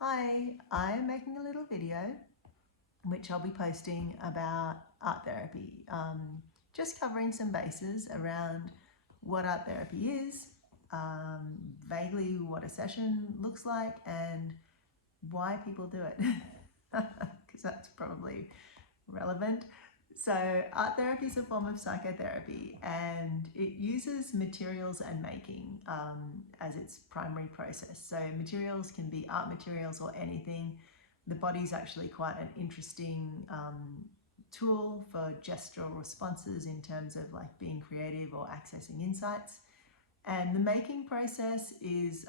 Hi, I'm making a little video which I'll be posting about art therapy, just covering some bases around what art therapy is, vaguely what a session looks like, and why people do it, because that's probably relevant. So art therapy is a form of psychotherapy, and it uses materials and making as its primary process. So materials can be art materials or anything. The body's actually quite an interesting tool for gestural responses in terms of like being creative or accessing insights. And the making process is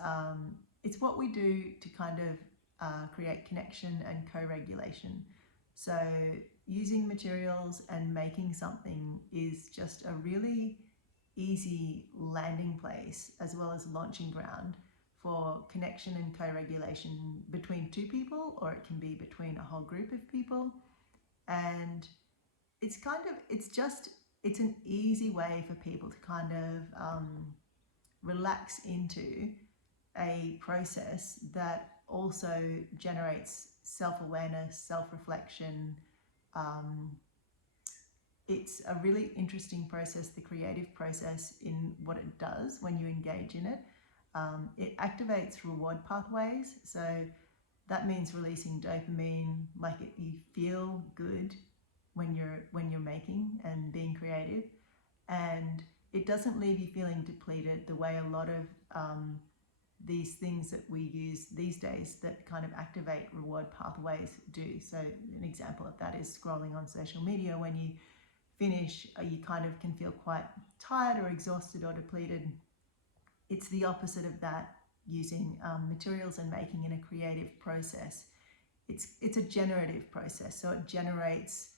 it's what we do to kind of create connection and co-regulation. So using materials and making something is just a really easy landing place as well as launching ground for connection and co-regulation between two people, or it can be between a whole group of people. And it's an easy way for people to kind of relax into a process that also generates self-awareness, self-reflection. Um, it's a really interesting process, the creative process, in what it does when you engage in it. It activates reward pathways, so that means releasing dopamine, you feel good when you're making and being creative, and it doesn't leave you feeling depleted the way a lot of these things that we use these days that kind of activate reward pathways do. So an example of that is scrolling on social media. When you finish, you kind of can feel quite tired or exhausted or depleted. It's the opposite of that, using materials and making in a creative process. It's a generative process, so it generates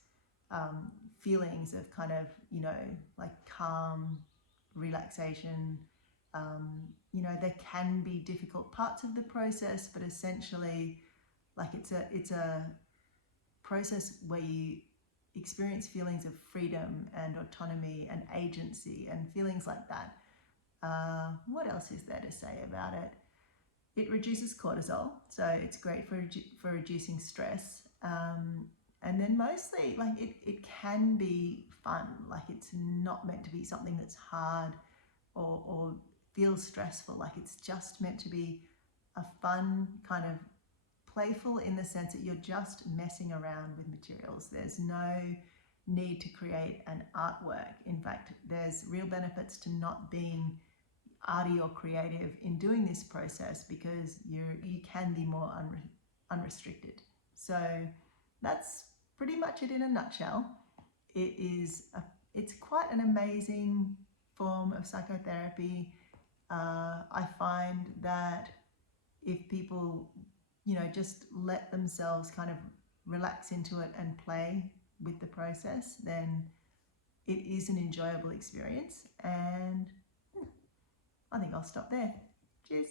feelings of kind of, like calm, relaxation. There can be difficult parts of the process, but essentially, like it's a process where you experience feelings of freedom and autonomy and agency and feelings like that. What else is there to say about it? It reduces cortisol, so it's great for reducing stress. And then mostly, it can be fun. Like, it's not meant to be something that's hard or feels stressful. Like, it's just meant to be a fun kind of playful, in the sense that you're just messing around with materials. There's no need to create an artwork. In fact, there's real benefits to not being arty or creative in doing this process, because you can be more unrestricted. So that's pretty much it in a nutshell. It's quite an amazing form of psychotherapy. I find that if people, just let themselves kind of relax into it and play with the process, then it is an enjoyable experience. And I think I'll stop there. Cheers.